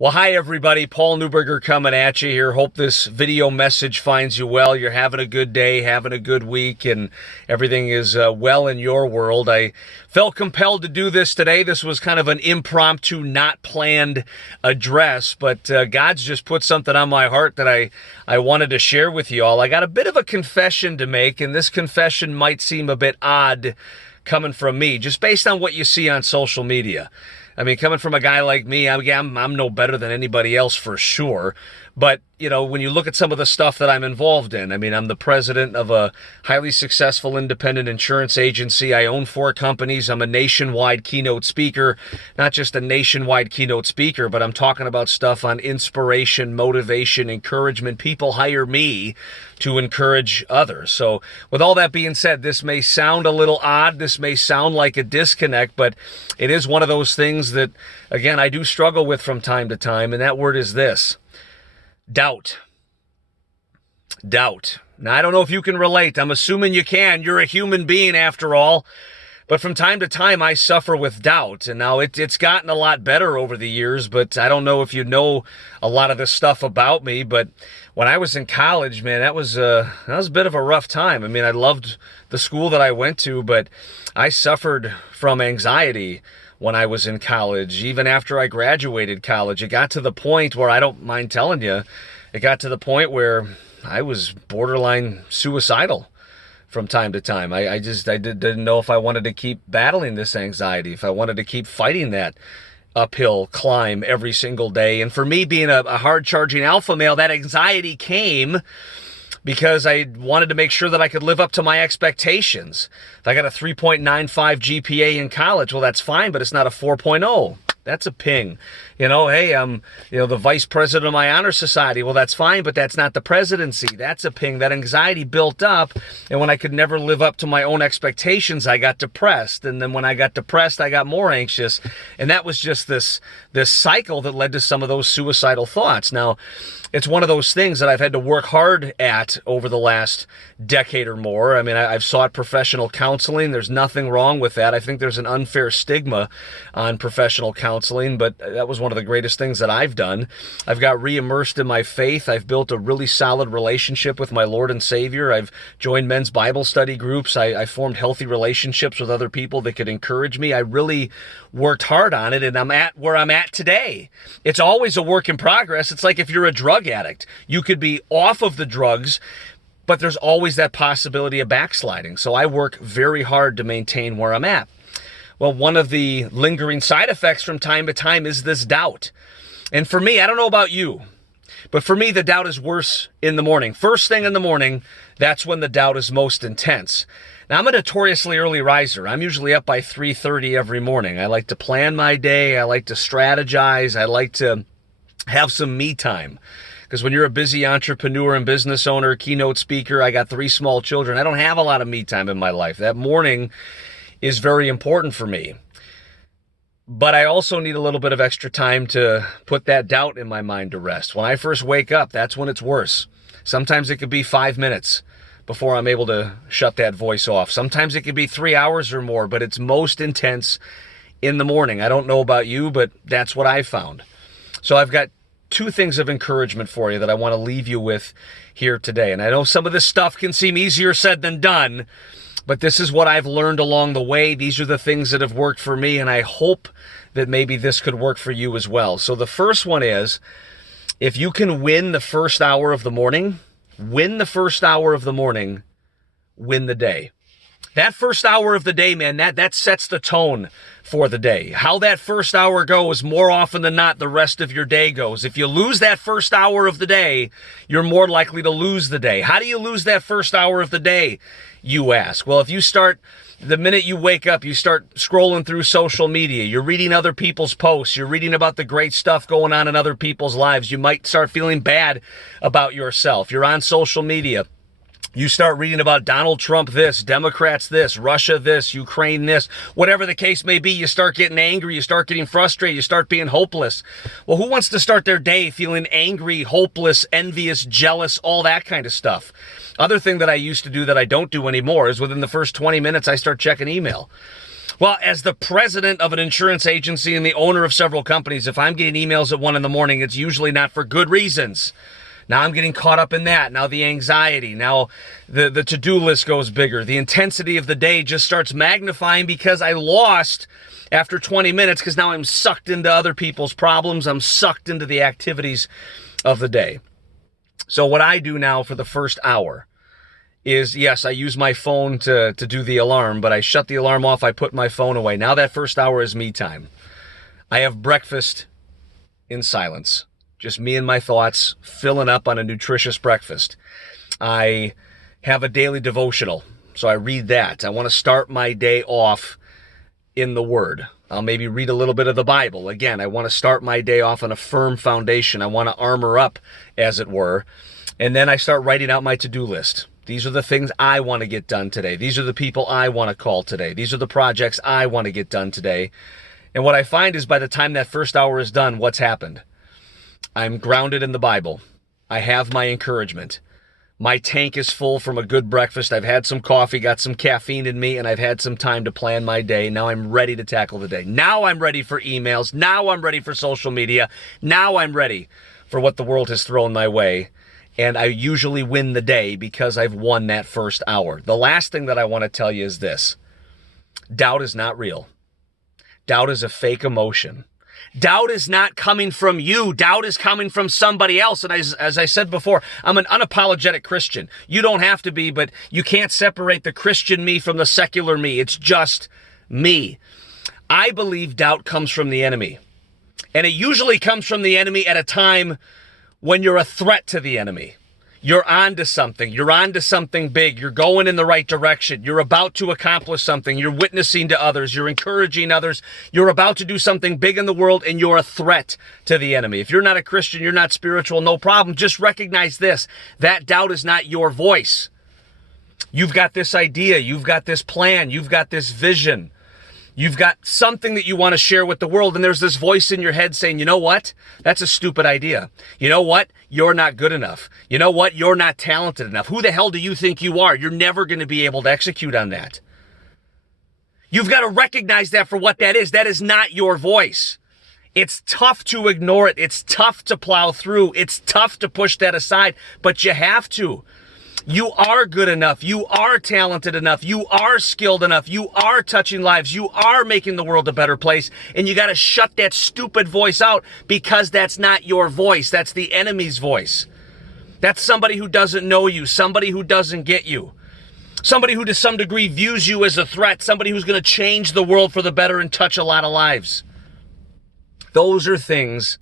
Well, hi, everybody. Paul Neuberger coming at you here. Hope this video message finds you well. You're having a good day, having a good week, and everything is well in your world. I felt compelled to do this today. This was kind of an impromptu, not planned address, but God's just put something on my heart that I wanted to share with you all. I got a bit of a confession to make, and this confession might seem a bit odd coming from me, just based on what you see on social media. I mean, coming from a guy like me, I'm no better than anybody else for sure. But, you know, when you look at some of the stuff that I'm involved in, I mean, I'm the president of a highly successful independent insurance agency. I own 4 companies. I'm a nationwide keynote speaker, not just a nationwide keynote speaker, but I'm talking about stuff on inspiration, motivation, encouragement. People hire me to encourage others. So with all that being said, this may sound a little odd. This may sound like a disconnect, but it is one of those things that, again, I do struggle with from time to time. And that word is this: doubt. Doubt. Now, I don't know if you can relate. I'm assuming you can. You're a human being after all. But from time to time, I suffer with doubt. And now it's gotten a lot better over the years, but I don't know if you know a lot of this stuff about me. But when I was in college, man, that was a bit of a rough time. I mean, I loved the school that I went to, but I suffered from anxiety when I was in college. Even after I graduated college, it got to the point where, I don't mind telling you, it got to the point where I was borderline suicidal from time to time. I didn't know if I wanted to keep battling this anxiety, if I wanted to keep fighting that uphill climb every single day. And for me, being a hard-charging alpha male, that anxiety came because I wanted to make sure that I could live up to my expectations. If I got a 3.95 GPA in college, well, that's fine, but it's not a 4.0. That's a ping. You know, hey, I'm, the vice president of my honor society. Well, that's fine, but that's not the presidency. That's a ping. That anxiety built up, and when I could never live up to my own expectations, I got depressed. And then when I got depressed, I got more anxious. And that was just this cycle that led to some of those suicidal thoughts. Now, it's one of those things that I've had to work hard at over the last decade or more. I mean, I've sought professional counseling. There's nothing wrong with that. I think there's an unfair stigma on professional counseling, but that was one of the greatest things that I've done. I've got re-immersed in my faith. I've built a really solid relationship with my Lord and Savior. I've joined men's Bible study groups. I formed healthy relationships with other people that could encourage me. I really worked hard on it, and I'm at where I'm at today. It's always a work in progress. It's like if you're a drug addict, you could be off of the drugs, but there's always that possibility of backsliding. So I work very hard to maintain where I'm at. Well, one of the lingering side effects from time to time is this doubt. And for me, I don't know about you, but for me, the doubt is worse in the morning. First thing in the morning, that's when the doubt is most intense. Now, I'm a notoriously early riser. I'm usually up by 3:30 every morning. I like to plan my day. I like to strategize. I like to have some me time. Because when you're a busy entrepreneur and business owner, keynote speaker, I got 3 small children. I don't have a lot of me time in my life. That morning is very important for me. But I also need a little bit of extra time to put that doubt in my mind to rest. When I first wake up, that's when it's worse. Sometimes it could be 5 minutes before I'm able to shut that voice off. Sometimes it could be 3 hours or more, but it's most intense in the morning. I don't know about you, but that's what I found. So I've got 2 things of encouragement for you that I want to leave you with here today. And I know some of this stuff can seem easier said than done, but this is what I've learned along the way. These are the things that have worked for me, and I hope that maybe this could work for you as well. So the first one is, if you can win the first hour of the morning, win the first hour of the morning, win the day. That first hour of the day, man, that sets the tone for the day. How that first hour goes, more often than not, the rest of your day goes. If you lose that first hour of the day, you're more likely to lose the day. How do you lose that first hour of the day, you ask? Well, if you start, the minute you wake up, you start scrolling through social media, you're reading other people's posts, you're reading about the great stuff going on in other people's lives, you might start feeling bad about yourself. You're on social media. You start reading about Donald Trump this, Democrats this, Russia this, Ukraine this, whatever the case may be. You start getting angry, you start getting frustrated, you start being hopeless. Well, who wants to start their day feeling angry, hopeless, envious, jealous, all that kind of stuff? Other thing that I used to do that I don't do anymore is within the first 20 minutes, I start checking email. Well, as the president of an insurance agency and the owner of several companies, if I'm getting emails at 1 in the morning, it's usually not for good reasons. Now I'm getting caught up in that. Now the anxiety, now the to-do list goes bigger. The intensity of the day just starts magnifying because I lost after 20 minutes because now I'm sucked into other people's problems. I'm sucked into the activities of the day. So what I do now for the first hour is, yes, I use my phone to do the alarm, but I shut the alarm off. I put my phone away. Now that first hour is me time. I have breakfast in silence. Just me and my thoughts, filling up on a nutritious breakfast. I have a daily devotional, so I read that. I want to start my day off in the Word. I'll maybe read a little bit of the Bible. Again, I want to start my day off on a firm foundation. I want to armor up, as it were. And then I start writing out my to-do list. These are the things I want to get done today. These are the people I want to call today. These are the projects I want to get done today. And what I find is by the time that first hour is done, what's happened? I'm grounded in the Bible. I have my encouragement. My tank is full from a good breakfast. I've had some coffee, got some caffeine in me, and I've had some time to plan my day. Now I'm ready to tackle the day. Now I'm ready for emails. Now I'm ready for social media. Now I'm ready for what the world has thrown my way. And I usually win the day because I've won that first hour. The last thing that I want to tell you is this. Doubt is not real. Doubt is a fake emotion. Doubt is not coming from you. Doubt is coming from somebody else. And as I said before, I'm an unapologetic Christian. You don't have to be, but you can't separate the Christian me from the secular me. It's just me. I believe doubt comes from the enemy. And it usually comes from the enemy at a time when you're a threat to the enemy. You're onto something. You're onto something big. You're going in the right direction. You're about to accomplish something. You're witnessing to others. You're encouraging others. You're about to do something big in the world, and you're a threat to the enemy. If you're not a Christian, you're not spiritual, no problem. Just recognize this. That doubt is not your voice. You've got this idea. You've got this plan. You've got this vision. You've got something that you want to share with the world, and there's this voice in your head saying, you know what? That's a stupid idea. You know what? You're not good enough. You know what? You're not talented enough. Who the hell do you think you are? You're never going to be able to execute on that. You've got to recognize that for what that is. That is not your voice. It's tough to ignore it. It's tough to plow through. It's tough to push that aside, but you have to. You are good enough. You are talented enough. You are skilled enough. You are touching lives. You are making the world a better place. And you got to shut that stupid voice out because that's not your voice. That's the enemy's voice. That's somebody who doesn't know you, somebody who doesn't get you, somebody who to some degree views you as a threat, somebody who's going to change the world for the better and touch a lot of lives. Those are things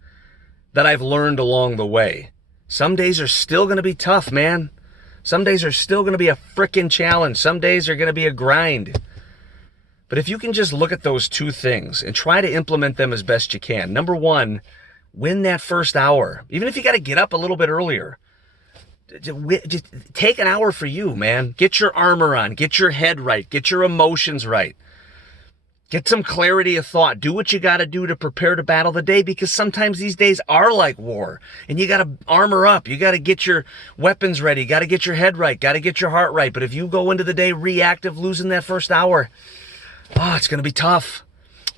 that I've learned along the way. Some days are still going to be tough, man. Some days are still going to be a frickin' challenge. Some days are going to be a grind. But if you can just look at those two things and try to implement them as best you can. Number one, win that first hour. Even if you got to get up a little bit earlier. Just take an hour for you, man. Get your armor on. Get your head right. Get your emotions right. Get some clarity of thought. Do what you got to do to prepare to battle the day, because sometimes these days are like war and you got to armor up. You got to get your weapons ready. Got to get your head right. Got to get your heart right. But if you go into the day reactive, losing that first hour, it's going to be tough.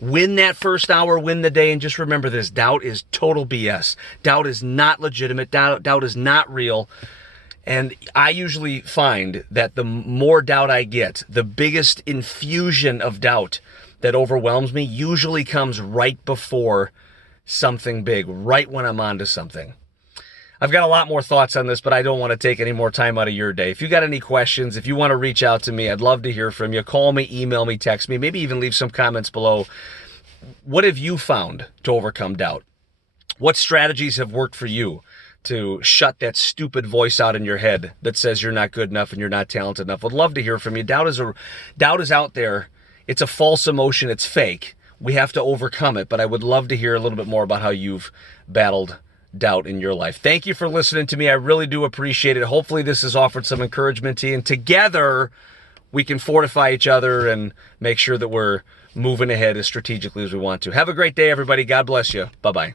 Win that first hour, win the day, and just remember this. Doubt is total BS. Doubt is not legitimate. Doubt is not real. And I usually find that the more doubt I get, the biggest infusion of doubt that overwhelms me usually comes right before something big, right when I'm onto something. I've got a lot more thoughts on this, but I don't want to take any more time out of your day. If you got any questions, if you want to reach out to me, I'd love to hear from you. Call me, email me, text me, maybe even leave some comments below. What have you found to overcome doubt? What strategies have worked for you to shut that stupid voice out in your head that says you're not good enough and you're not talented enough? I'd love to hear from you. Doubt is out there. It's a false emotion. It's fake. We have to overcome it, but I would love to hear a little bit more about how you've battled doubt in your life. Thank you for listening to me. I really do appreciate it. Hopefully this has offered some encouragement to you, and together we can fortify each other and make sure that we're moving ahead as strategically as we want to. Have a great day, everybody. God bless you. Bye-bye.